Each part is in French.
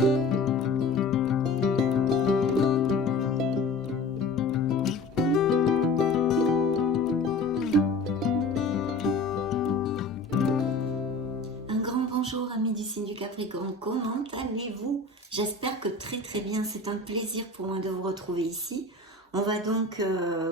Un grand bonjour amis du signe du Capricorne, comment allez-vous? J'espère que très bien, c'est un plaisir pour moi de vous retrouver ici. On va donc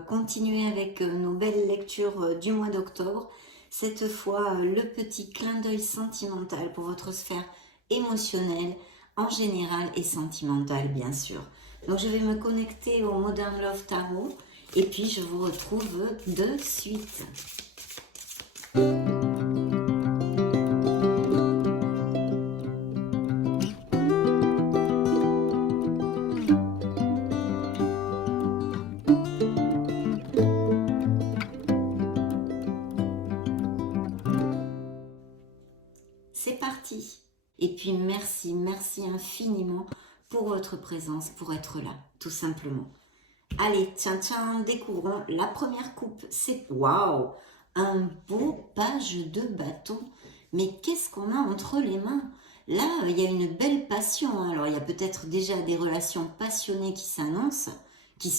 continuer avec nos belles lectures du mois d'octobre. Cette fois, le petit clin d'œil sentimental pour votre sphère émotionnelle en général et sentimentale bien sûr. Donc je vais me connecter au Modern Love Tarot et puis je vous retrouve de suite. C'est parti. Et puis merci infiniment pour votre présence, pour être là, tout simplement. Allez, tiens, découvrons la première coupe. C'est waouh, un beau page de bâton. Mais qu'est-ce qu'on a entre les mains? Là, il y a une belle passion. Alors, il y a peut-être déjà des relations passionnées qui s'annoncent, qui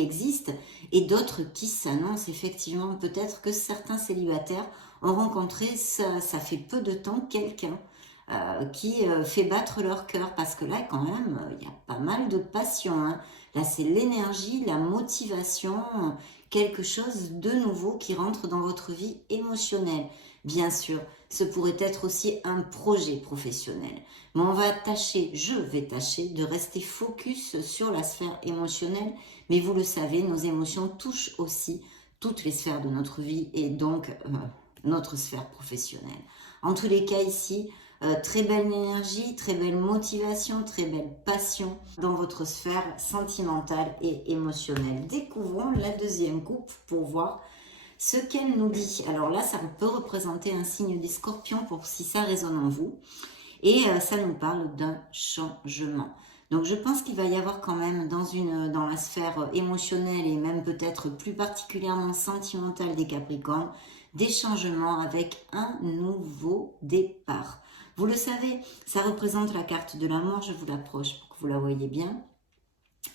existent, et d'autres qui s'annoncent. Effectivement, peut-être que certains célibataires ont rencontré, ça fait peu de temps, quelqu'un qui fait battre leur cœur, parce que là, quand même, il y a pas mal de passion, hein. Là, c'est l'énergie, la motivation, quelque chose de nouveau qui rentre dans votre vie émotionnelle. Bien sûr, ce pourrait être aussi un projet professionnel. Mais je vais tâcher de rester focus sur la sphère émotionnelle. Mais vous le savez, nos émotions touchent aussi toutes les sphères de notre vie et donc notre sphère professionnelle. En tous les cas ici, très belle énergie, très belle motivation, très belle passion dans votre sphère sentimentale et émotionnelle. Découvrons la deuxième coupe pour voir ce qu'elle nous dit. Alors là, ça peut représenter un signe des scorpions pour si ça résonne en vous. Et ça nous parle d'un changement. Donc je pense qu'il va y avoir quand même dans la sphère émotionnelle et même peut-être plus particulièrement sentimentale des Capricornes, des changements avec un nouveau départ. Vous le savez, ça représente la carte de la mort, je vous l'approche pour que vous la voyez bien.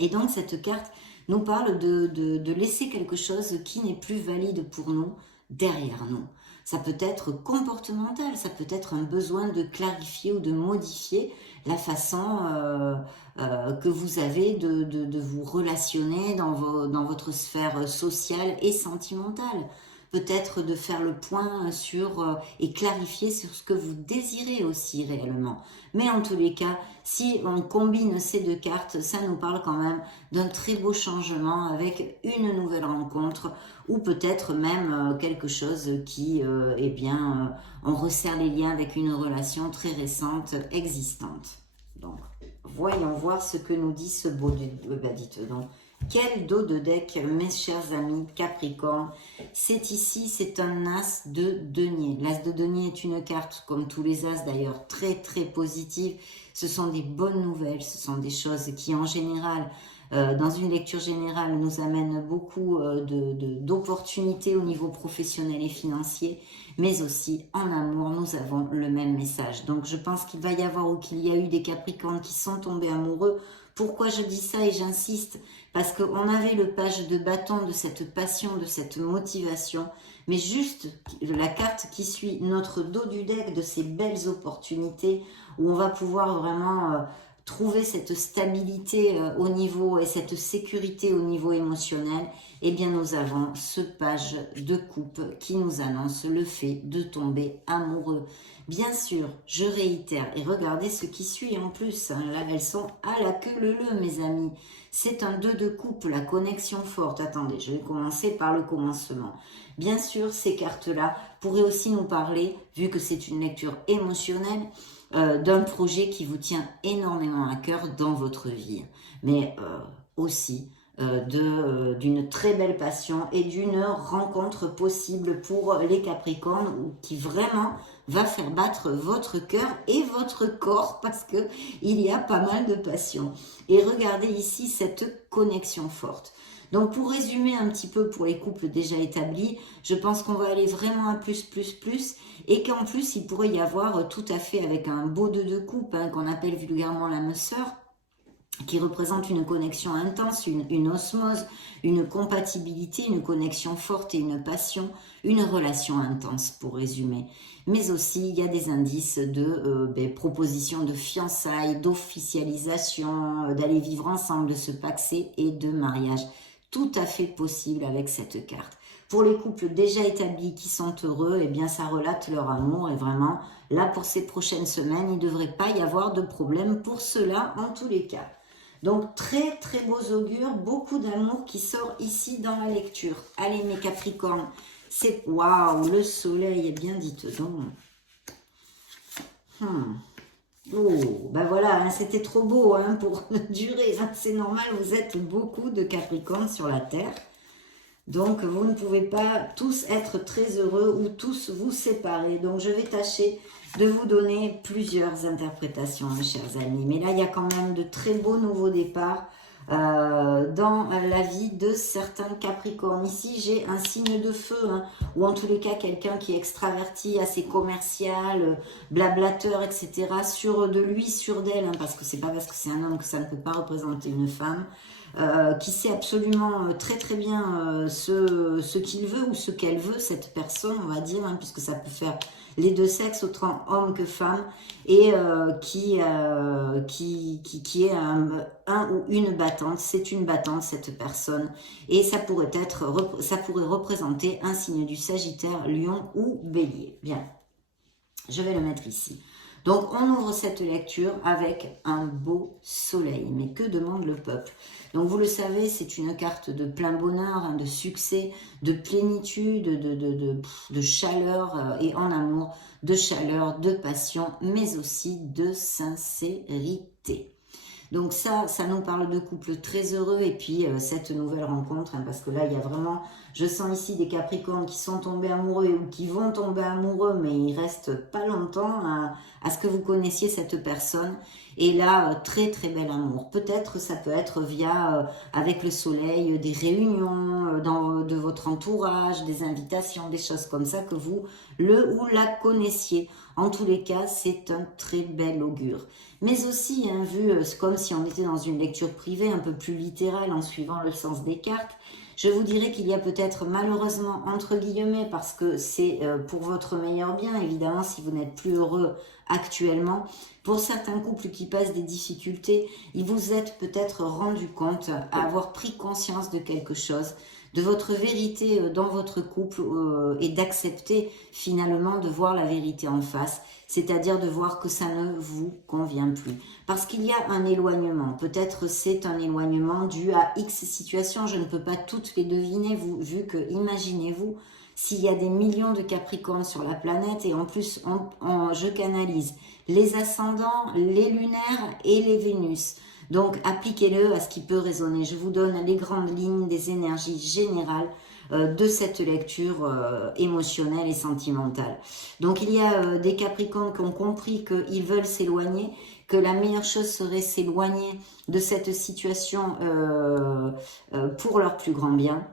Et donc cette carte nous parle de laisser quelque chose qui n'est plus valide pour nous derrière nous. Ça peut être comportemental, ça peut être un besoin de clarifier ou de modifier la façon que vous avez de vous relationner dans votre sphère sociale et sentimentale. Peut-être de faire le point sur et clarifier sur ce que vous désirez aussi réellement. Mais en tous les cas, si on combine ces deux cartes, ça nous parle quand même d'un très beau changement avec une nouvelle rencontre ou peut-être même quelque chose qui, on resserre les liens avec une relation très récente existante. Donc, voyons voir ce que nous dit ce beau dites donc. Quel dos de deck, mes chers amis Capricorne. C'est un as de denier. L'as de denier est une carte, comme tous les as d'ailleurs, très positive. Ce sont des bonnes nouvelles, ce sont des choses qui en général, dans une lecture générale, nous amènent beaucoup d'opportunités au niveau professionnel et financier, mais aussi en amour, nous avons le même message. Donc je pense qu'il va y avoir ou qu'il y a eu des Capricornes qui sont tombés amoureux. Pourquoi je dis ça et j'insiste? Parce qu'on avait le page de bâton de cette passion, de cette motivation, mais juste la carte qui suit notre dos du deck de ces belles opportunités où on va pouvoir vraiment trouver cette stabilité au niveau et cette sécurité au niveau émotionnel. Eh bien nous avons ce page de coupe qui nous annonce le fait de tomber amoureux. Bien sûr, je réitère, et regardez ce qui suit en plus, hein, là elles sont à la queue leu-leu mes amis. C'est un 2 de coupe, la connexion forte. Attendez, je vais commencer par le commencement. Bien sûr, ces cartes-là pourraient aussi nous parler, vu que c'est une lecture émotionnelle, d'un projet qui vous tient énormément à cœur dans votre vie, mais aussi d'une très belle passion et d'une rencontre possible pour les Capricornes qui vraiment va faire battre votre cœur et votre corps parce que il y a pas mal de passion. Et regardez ici cette connexion forte. Donc pour résumer un petit peu pour les couples déjà établis, je pense qu'on va aller vraiment à plus, et qu'en plus il pourrait y avoir tout à fait avec un beau 2 de coupe, hein, qu'on appelle vulgairement l'âme sœur, qui représente une connexion intense, une osmose, une compatibilité, une connexion forte et une passion, une relation intense pour résumer. Mais aussi, il y a des indices de propositions de fiançailles, d'officialisation, d'aller vivre ensemble, de se paxer et de mariage. Tout à fait possible avec cette carte. Pour les couples déjà établis qui sont heureux, eh bien ça relate leur amour et vraiment, là pour ces prochaines semaines, il ne devrait pas y avoir de problème pour cela en tous les cas. Donc, très, très beaux augures, beaucoup d'amour qui sort ici dans la lecture. Allez, mes Capricornes, c'est... Waouh, le soleil est bien dit donc. Oh, ben voilà, hein, c'était trop beau hein, pour durer. Hein, c'est normal, vous êtes beaucoup de Capricornes sur la Terre. Donc, vous ne pouvez pas tous être très heureux ou tous vous séparer. Donc, je vais tâcher de vous donner plusieurs interprétations, mes chers amis. Mais là, il y a quand même de très beaux nouveaux départs dans la vie de certains Capricornes. Ici, j'ai un signe de feu, hein, ou en tous les cas, quelqu'un qui est extraverti, assez commercial, blablateur, etc. Sûr de lui, sûr d'elle, hein, parce que c'est pas parce que c'est un homme que ça ne peut pas représenter une femme. Qui sait absolument très très bien ce qu'il veut ou ce qu'elle veut, cette personne, on va dire, hein, puisque ça peut faire les deux sexes, autant homme que femme, et qui est un ou une battante. C'est une battante, cette personne, et ça pourrait représenter un signe du Sagittaire, Lion ou Bélier. Bien, je vais le mettre ici. Donc, on ouvre cette lecture avec un beau soleil. Mais que demande le peuple? Donc, vous le savez, c'est une carte de plein bonheur, hein, de succès, de plénitude, de chaleur et en amour, de chaleur, de passion, mais aussi de sincérité. Donc ça nous parle de couples très heureux et puis cette nouvelle rencontre, hein, parce que là, il y a vraiment, je sens ici des Capricornes qui sont tombés amoureux ou qui vont tomber amoureux, mais il reste pas longtemps à ce que vous connaissiez cette personne. Et là, très très bel amour. Peut-être ça peut être via, avec le soleil, des réunions de votre entourage, des invitations, des choses comme ça que vous le ou la connaissiez. En tous les cas, c'est un très bel augure. Mais aussi, hein, vu comme si on était dans une lecture privée, un peu plus littérale en suivant le sens des cartes, je vous dirais qu'il y a peut-être malheureusement, entre guillemets, parce que c'est pour votre meilleur bien, évidemment, si vous n'êtes plus heureux actuellement, pour certains couples qui passent des difficultés, ils vous êtes peut-être rendu compte à avoir pris conscience de quelque chose, de votre vérité dans votre couple et d'accepter finalement de voir la vérité en face, c'est-à-dire de voir que ça ne vous convient plus. Parce qu'il y a un éloignement, peut-être c'est un éloignement dû à X situations, je ne peux pas toutes les deviner, vu que, imaginez-vous, s'il y a des millions de Capricornes sur la planète et en plus je canalise les ascendants, les lunaires et les Vénus. Donc appliquez-le à ce qui peut résonner. Je vous donne les grandes lignes des énergies générales de cette lecture émotionnelle et sentimentale. Donc il y a des Capricornes qui ont compris qu'ils veulent s'éloigner, que la meilleure chose serait s'éloigner de cette situation pour leur plus grand bien.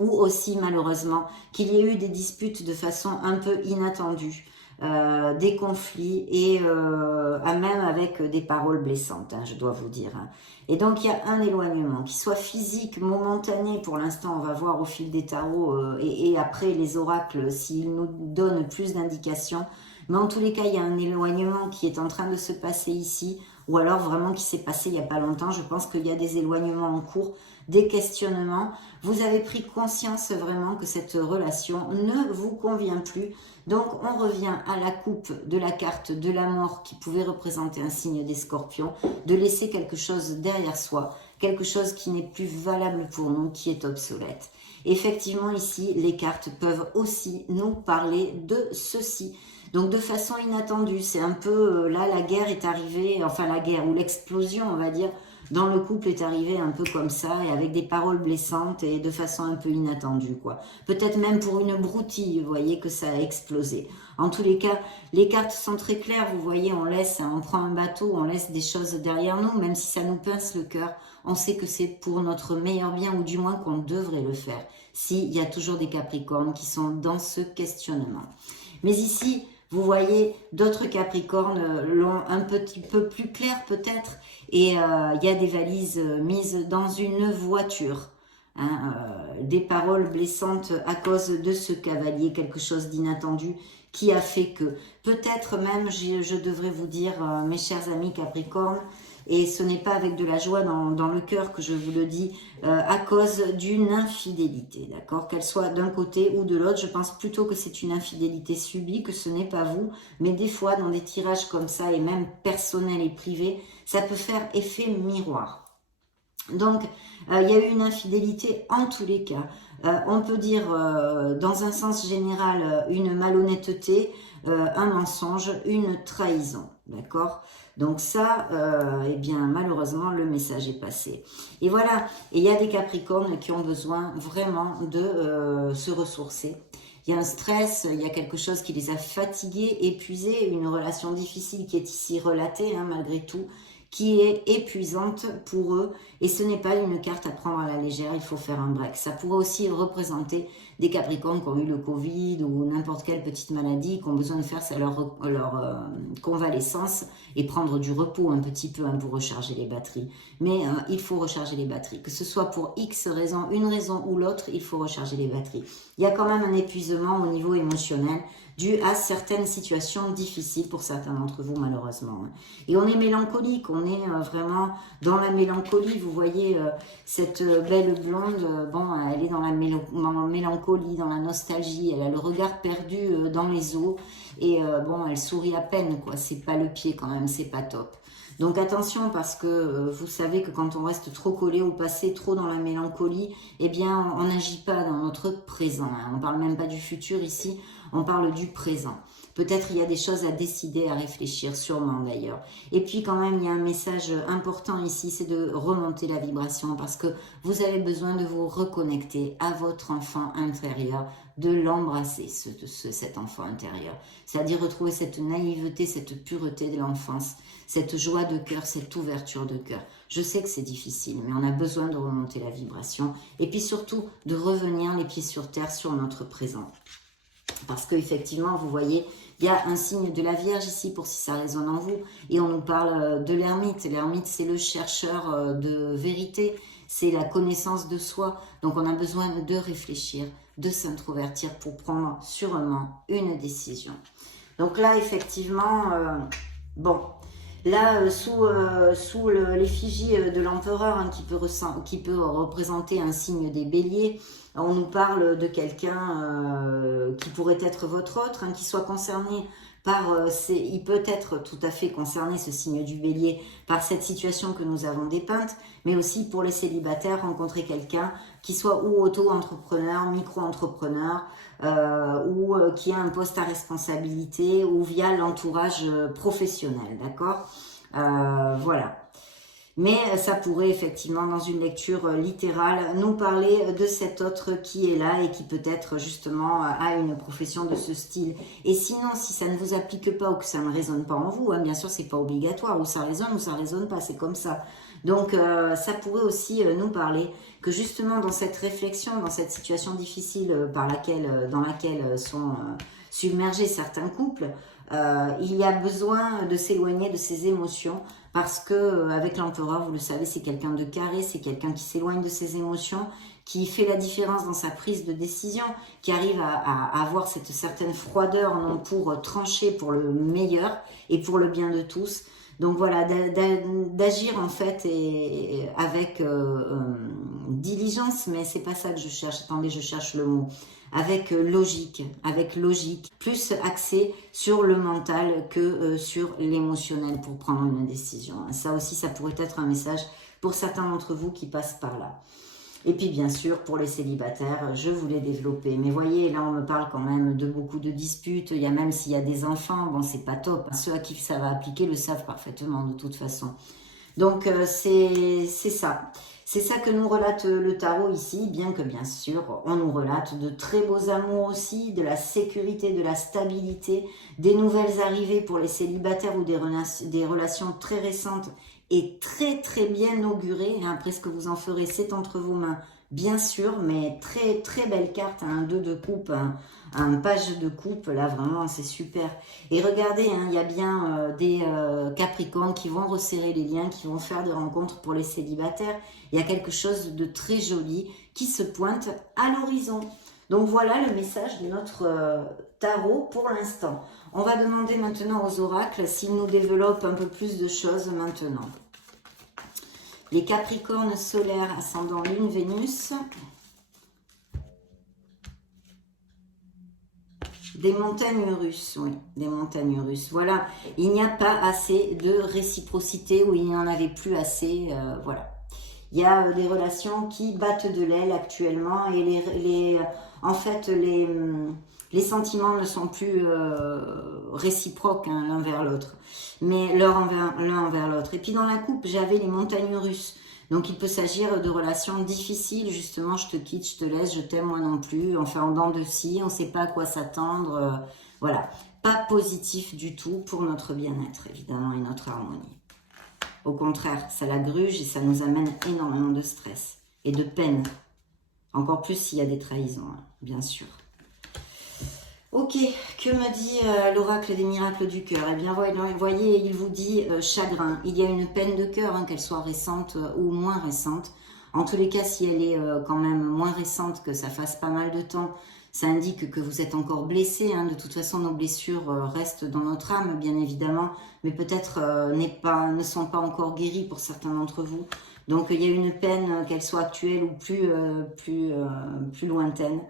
Ou aussi malheureusement qu'il y ait eu des disputes de façon un peu inattendue, des conflits et même avec des paroles blessantes, hein, je dois vous dire. Hein. Et donc il y a un éloignement, qui soit physique, momentané, pour l'instant on va voir au fil des tarots et après les oracles s'ils nous donnent plus d'indications, mais en tous les cas il y a un éloignement qui est en train de se passer ici, ou alors vraiment qui s'est passé il n'y a pas longtemps. Je pense qu'il y a des éloignements en cours, des questionnements. Vous avez pris conscience vraiment que cette relation ne vous convient plus. Donc on revient à la coupe de la carte de la mort qui pouvait représenter un signe des scorpions, de laisser quelque chose derrière soi, quelque chose qui n'est plus valable pour nous, qui est obsolète. Effectivement ici, les cartes peuvent aussi nous parler de ceci. Donc de façon inattendue, c'est un peu, là la guerre est arrivée, enfin la guerre ou l'explosion on va dire, dans le couple est arrivée un peu comme ça, et avec des paroles blessantes et de façon un peu inattendue, quoi. Peut-être même pour une broutille, vous voyez que ça a explosé. En tous les cas, les cartes sont très claires, vous voyez, on prend un bateau, on laisse des choses derrière nous, même si ça nous pince le cœur, on sait que c'est pour notre meilleur bien, ou du moins qu'on devrait le faire, s'il y a toujours des Capricornes qui sont dans ce questionnement. Mais ici, vous voyez, d'autres Capricornes l'ont un petit peu plus clair peut-être, et il y a des valises mises dans une voiture. Hein, des paroles blessantes à cause de ce cavalier, quelque chose d'inattendu qui a fait que, peut-être même, je devrais vous dire, mes chers amis Capricornes, et ce n'est pas avec de la joie dans le cœur que je vous le dis, à cause d'une infidélité, d'accord? Qu'elle soit d'un côté ou de l'autre, je pense plutôt que c'est une infidélité subie, que ce n'est pas vous, mais des fois, dans des tirages comme ça, et même personnels et privés, ça peut faire effet miroir. Donc, il y a eu une infidélité en tous les cas. On peut dire, dans un sens général, une malhonnêteté, un mensonge, une trahison, d'accord? Donc ça, eh bien, malheureusement, le message est passé. Et voilà, et il y a des Capricornes qui ont besoin vraiment de se ressourcer. Il y a un stress, il y a quelque chose qui les a fatigués, épuisés, une relation difficile qui est ici relatée, hein, malgré tout, qui est épuisante pour eux, et ce n'est pas une carte à prendre à la légère, il faut faire un break. Ça pourrait aussi représenter des Capricornes qui ont eu le Covid ou n'importe quelle petite maladie, qui ont besoin de faire leur convalescence et prendre du repos un petit peu, hein, pour recharger les batteries. Mais il faut recharger les batteries, que ce soit pour X raison, une raison ou l'autre, il faut recharger les batteries. Il y a quand même un épuisement au niveau émotionnel, dû à certaines situations difficiles pour certains d'entre vous malheureusement. Et on est mélancolique, on est vraiment dans la mélancolie. Vous voyez cette belle blonde, bon, elle est dans la mélancolie, dans la nostalgie, elle a le regard perdu dans les eaux, et bon, elle sourit à peine, quoi. C'est pas le pied quand même, c'est pas top. Donc attention, parce que vous savez que quand on reste trop collé au passé, trop dans la mélancolie, eh bien on n'agit pas dans notre présent, hein. On parle même pas du futur ici, on parle du présent. Peut-être il y a des choses à décider, à réfléchir, sûrement d'ailleurs. Et puis quand même, il y a un message important ici, c'est de remonter la vibration, parce que vous avez besoin de vous reconnecter à votre enfant intérieur, de l'embrasser, cet enfant intérieur. C'est-à-dire retrouver cette naïveté, cette pureté de l'enfance, cette joie de cœur, cette ouverture de cœur. Je sais que c'est difficile, mais on a besoin de remonter la vibration, et puis surtout de revenir les pieds sur terre sur notre présent. Parce qu'effectivement, vous voyez, il y a un signe de la Vierge ici, pour si ça résonne en vous. Et on nous parle de l'ermite. L'ermite, c'est le chercheur de vérité. C'est la connaissance de soi. Donc, on a besoin de réfléchir, de s'introvertir pour prendre sûrement une décision. Donc là, effectivement, bon... Là, sous l'effigie de l'empereur, hein, qui peut représenter un signe des béliers, on nous parle de quelqu'un qui pourrait être votre autre, hein, qui soit concerné par... il peut être tout à fait concerné, ce signe du bélier, par cette situation que nous avons dépeinte, mais aussi pour les célibataires, rencontrer quelqu'un qui soit ou auto-entrepreneur, micro-entrepreneur, ou qui a un poste à responsabilité, ou via l'entourage professionnel, d'accord? Voilà. Mais ça pourrait effectivement, dans une lecture littérale, nous parler de cet autre qui est là et qui peut-être justement a une profession de ce style. Et sinon, si ça ne vous applique pas ou que ça ne résonne pas en vous, hein, bien sûr, c'est pas obligatoire, ou ça résonne pas, c'est comme ça. Donc, ça pourrait aussi nous parler que justement dans cette réflexion, dans cette situation difficile dans laquelle sont submergés certains couples, il y a besoin de s'éloigner de ses émotions, parce que avec l'empereur, vous le savez, c'est quelqu'un de carré, c'est quelqu'un qui s'éloigne de ses émotions, qui fait la différence dans sa prise de décision, qui arrive à avoir cette certaine froideur, non, pour trancher pour le meilleur et pour le bien de tous. Donc voilà, d'agir en fait et avec diligence, mais c'est pas ça que je cherche. Attendez, je cherche le mot. Avec logique, plus axé sur le mental que sur l'émotionnel pour prendre une décision. Ça aussi, ça pourrait être un message pour certains d'entre vous qui passent par là. Et puis bien sûr, pour les célibataires, je voulais développer. Mais voyez, là on me parle quand même de beaucoup de disputes. Il y a même s'il y a des enfants, bon c'est pas top. Ceux à qui ça va appliquer le savent parfaitement de toute façon. Donc c'est ça. C'est ça que nous relate le tarot ici, bien que bien sûr, on nous relate de très beaux amours aussi, de la sécurité, de la stabilité, des nouvelles arrivées pour les célibataires ou des relations très récentes et très très bien augurées. Après ce que vous en ferez, c'est entre vos mains, bien sûr, mais très très belle carte, un 2 de coupe, un page de coupe, là vraiment c'est super. Et regardez, hein, il y a bien des Capricornes qui vont resserrer les liens, qui vont faire des rencontres pour les célibataires. Il y a quelque chose de très joli qui se pointe à l'horizon. Donc voilà le message de notre tarot pour l'instant. On va demander maintenant aux oracles s'ils nous développent un peu plus de choses maintenant. Les Capricornes solaires, ascendant Lune, Vénus. Des montagnes russes, oui, des montagnes russes. Voilà, il n'y a pas assez de réciprocité ou il n'y en avait plus assez, voilà. Il y a des relations qui battent de l'aile actuellement et en fait, les sentiments ne sont plus réciproques hein, l'un vers l'autre, mais l'un envers l'autre. Et puis dans la coupe, j'avais les montagnes russes. Donc il peut s'agir de relations difficiles, justement, je te quitte, je te laisse, je t'aime moi non plus, enfin en dents de scie, on ne sait pas à quoi s'attendre, voilà. Pas positif du tout pour notre bien-être, évidemment, et notre harmonie. Au contraire, ça la gruge et ça nous amène énormément de stress et de peine. Encore plus s'il y a des trahisons, hein, bien sûr. Ok, que me dit l'oracle des miracles du cœur? Eh bien, voyez, il vous dit chagrin. Il y a une peine de cœur, hein, qu'elle soit récente ou moins récente. En tous les cas, si elle est quand même moins récente, que ça fasse pas mal de temps, ça indique que vous êtes encore blessé. Hein. De toute façon, nos blessures restent dans notre âme, bien évidemment, mais peut-être ne sont pas encore guéries pour certains d'entre vous. Donc, il y a une peine, qu'elle soit actuelle ou plus lointaine.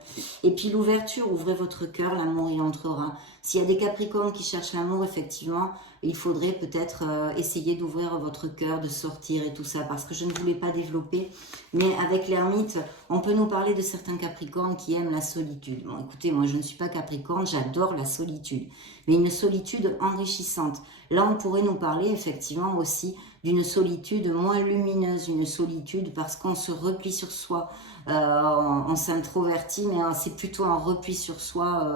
Et puis, l'ouverture, ouvrez votre cœur, l'amour y entrera. S'il y a des Capricornes qui cherchent l'amour, effectivement, il faudrait peut-être essayer d'ouvrir votre cœur, de sortir et tout ça, parce que je ne voulais pas développer. Mais avec l'ermite, on peut nous parler de certains Capricornes qui aiment la solitude. Bon, écoutez, moi, je ne suis pas Capricorne, j'adore la solitude. Mais une solitude enrichissante. Là, on pourrait nous parler, effectivement, aussi d'une solitude moins lumineuse, une solitude parce qu'on se replie sur soi, on s'introvertit, mais c'est plutôt un repli sur soi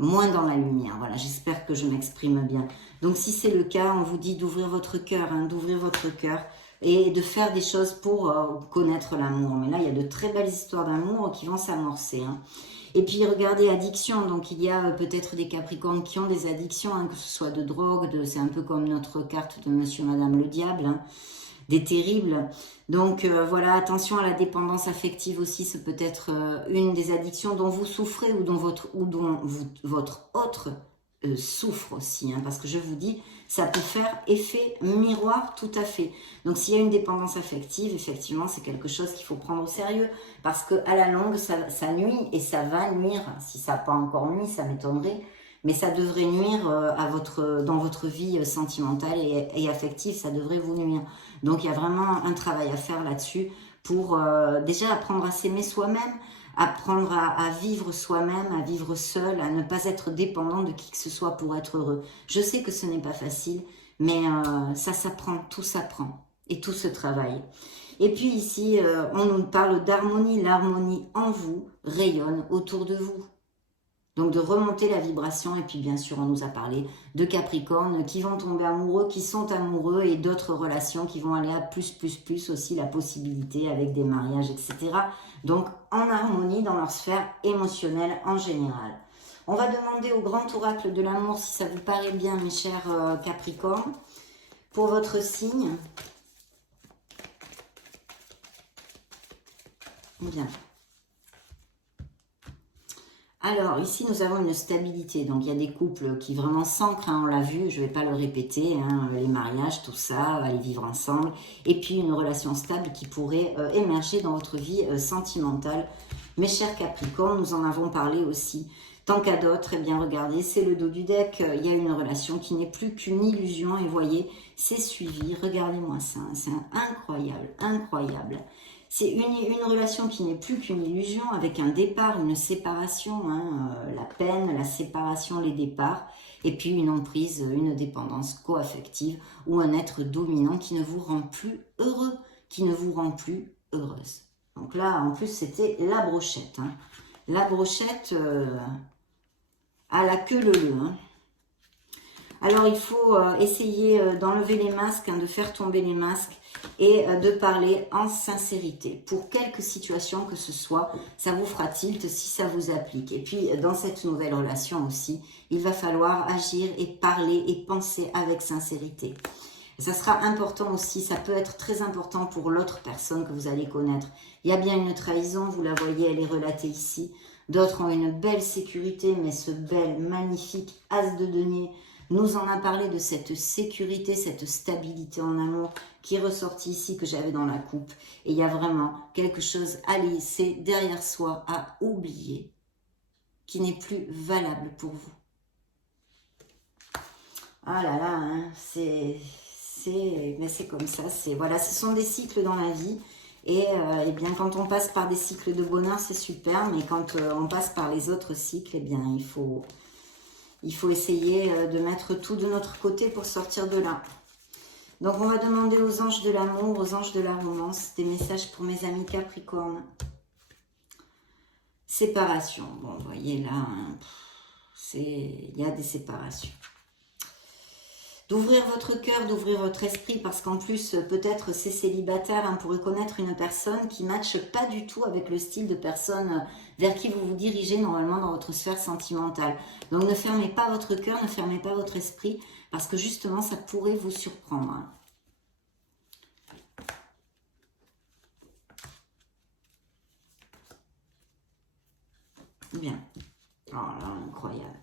moins dans la lumière. Voilà, j'espère que je m'exprime bien. Donc si c'est le cas, on vous dit d'ouvrir votre cœur, hein, d'ouvrir votre cœur et de faire des choses pour connaître l'amour. Mais là, il y a de très belles histoires d'amour qui vont s'amorcer. Hein. Et puis regardez, addiction, donc il y a peut-être des Capricornes qui ont des addictions, hein, que ce soit de drogue, c'est un peu comme notre carte de Monsieur Madame le Diable, hein, des terribles. Donc voilà, attention à la dépendance affective aussi, c'est peut-être une des addictions dont vous souffrez ou dont votre autre souffre aussi, hein, parce que je vous dis, ça peut faire effet miroir tout à fait. Donc s'il y a une dépendance affective, effectivement, c'est quelque chose qu'il faut prendre au sérieux, parce qu'à la longue, ça nuit et ça va nuire. Si ça n'a pas encore nuit, ça m'étonnerait, mais ça devrait nuire dans votre vie sentimentale et affective, ça devrait vous nuire. Donc il y a vraiment un travail à faire là-dessus pour déjà apprendre à s'aimer soi-même, apprendre à vivre soi-même, à vivre seul, à ne pas être dépendant de qui que ce soit pour être heureux. Je sais que ce n'est pas facile, mais ça s'apprend, tout s'apprend et tout se travaille. Et puis ici, on nous parle d'harmonie. L'harmonie en vous rayonne autour de vous. Donc de remonter la vibration, et puis bien sûr on nous a parlé de Capricorne qui vont tomber amoureux, qui sont amoureux, et d'autres relations qui vont aller à plus aussi, la possibilité avec des mariages, etc. Donc en harmonie dans leur sphère émotionnelle en général. On va demander au grand oracle de l'amour si ça vous paraît bien, mes chers Capricornes, pour votre signe. Bien. Alors, ici, nous avons une stabilité. Donc, il y a des couples qui vraiment s'ancrent, hein, on l'a vu, je ne vais pas le répéter, hein, les mariages, tout ça, aller vivre ensemble. Et puis, une relation stable qui pourrait émerger dans votre vie sentimentale. Mes chers Capricornes, nous en avons parlé aussi. Tant qu'à d'autres, eh bien regardez, c'est le dos du deck, il y a une relation qui n'est plus qu'une illusion et voyez, c'est suivi, regardez-moi ça, c'est incroyable, incroyable. C'est une relation qui n'est plus qu'une illusion avec un départ, une séparation, hein, la peine, la séparation, les départs, et puis une emprise, une dépendance co-affective ou un être dominant qui ne vous rend plus heureux, qui ne vous rend plus heureuse. Donc là, en plus, c'était la brochette. Hein. La brochette à la queue leu. Hein. Alors, il faut essayer d'enlever les masques, hein, de faire tomber les masques et de parler en sincérité. Pour quelque situation que ce soit, ça vous fera tilt si ça vous applique. Et puis, dans cette nouvelle relation aussi, il va falloir agir et parler et penser avec sincérité. Ça sera important aussi, ça peut être très important pour l'autre personne que vous allez connaître. Il y a bien une trahison, vous la voyez, elle est relatée ici. D'autres ont une belle sécurité, mais ce bel, magnifique as de denier nous en a parlé de cette sécurité, cette stabilité en amour qui est ressortie ici, que j'avais dans la coupe. Et il y a vraiment quelque chose à laisser derrière soi, à oublier, qui n'est plus valable pour vous. Ah là là, hein, mais c'est comme ça. Voilà, ce sont des cycles dans la vie. Et bien, quand on passe par des cycles de bonheur, c'est super. Mais quand on passe par les autres cycles, eh bien, il faut essayer de mettre tout de notre côté pour sortir de là. Donc, on va demander aux anges de l'amour, aux anges de la romance, des messages pour mes amis Capricorne. Séparation. Bon, vous voyez là, hein, il y a des séparations. D'ouvrir votre cœur, d'ouvrir votre esprit, parce qu'en plus, peut-être ces célibataires hein, pourraient connaître une personne qui ne matche pas du tout avec le style de personne vers qui vous vous dirigez normalement dans votre sphère sentimentale. Donc ne fermez pas votre cœur, ne fermez pas votre esprit, parce que justement, ça pourrait vous surprendre. Hein. Bien. Oh là, incroyable.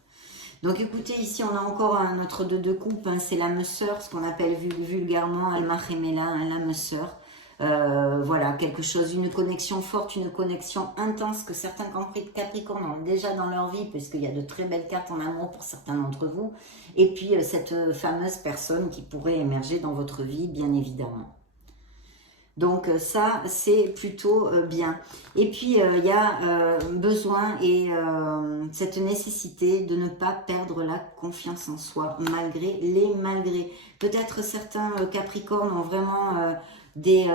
Donc écoutez, ici on a encore notre deux coupe, hein, c'est l'âme sœur, ce qu'on appelle vulgairement Alma Gemela, hein, l'âme sœur. Voilà, quelque chose, une connexion forte, une connexion intense que certains Capricornes ont déjà dans leur vie, puisqu'il y a de très belles cartes en amour pour certains d'entre vous. Et puis cette fameuse personne qui pourrait émerger dans votre vie, bien évidemment. Donc ça, c'est plutôt bien. Et puis, il y a besoin et cette nécessité de ne pas perdre la confiance en soi, malgré les malgrés. Peut-être certains Capricornes ont vraiment des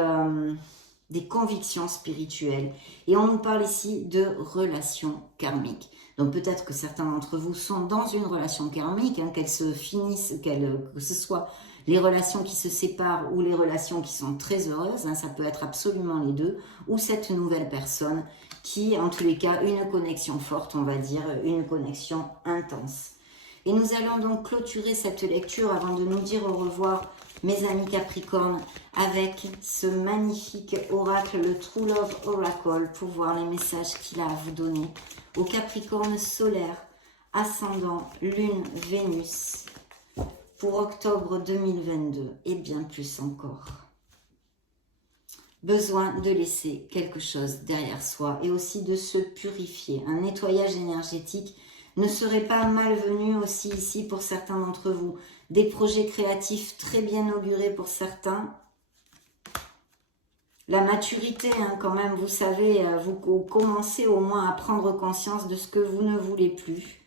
convictions spirituelles. Et on nous parle ici de relations karmiques. Donc peut-être que certains d'entre vous sont dans une relation karmique, hein, qu'elles se finissent, que ce soit les relations qui se séparent ou les relations qui sont très heureuses, hein, ça peut être absolument les deux, ou cette nouvelle personne qui, en tous les cas, une connexion forte, on va dire, une connexion intense. Et nous allons donc clôturer cette lecture avant de nous dire au revoir, mes amis Capricornes, avec ce magnifique oracle, le True Love Oracle, pour voir les messages qu'il a à vous donner au Capricorne solaire, ascendant, lune, Vénus, pour octobre 2022 et bien plus encore. Besoin de laisser quelque chose derrière soi et aussi de se purifier. Un nettoyage énergétique ne serait pas malvenu aussi ici pour certains d'entre vous. Des projets créatifs très bien augurés pour certains. La maturité, hein, quand même, vous savez, vous commencez au moins à prendre conscience de ce que vous ne voulez plus.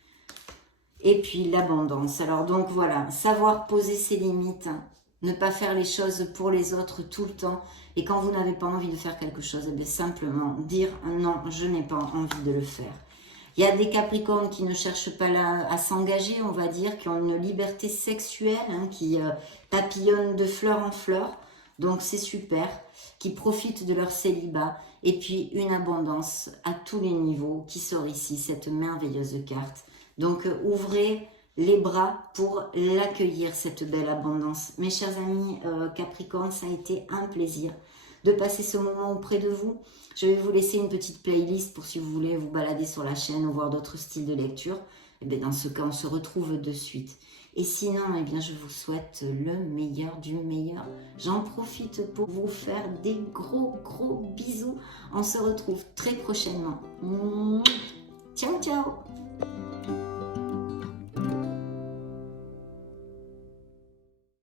Et puis l'abondance. Alors donc voilà, savoir poser ses limites, hein, ne pas faire les choses pour les autres tout le temps. Et quand vous n'avez pas envie de faire quelque chose, eh bien simplement dire non, je n'ai pas envie de le faire. Il y a des Capricornes qui ne cherchent pas à s'engager, on va dire, qui ont une liberté sexuelle, hein, qui papillonnent de fleur en fleur. Donc c'est super, qui profitent de leur célibat. Et puis une abondance à tous les niveaux qui sort ici, cette merveilleuse carte. Donc, ouvrez les bras pour l'accueillir, cette belle abondance. Mes chers amis Capricorne, ça a été un plaisir de passer ce moment auprès de vous. Je vais vous laisser une petite playlist pour si vous voulez vous balader sur la chaîne ou voir d'autres styles de lecture. Et bien, dans ce cas, on se retrouve de suite. Et sinon, eh bien, je vous souhaite le meilleur du meilleur. J'en profite pour vous faire des gros bisous. On se retrouve très prochainement. Ciao, ciao!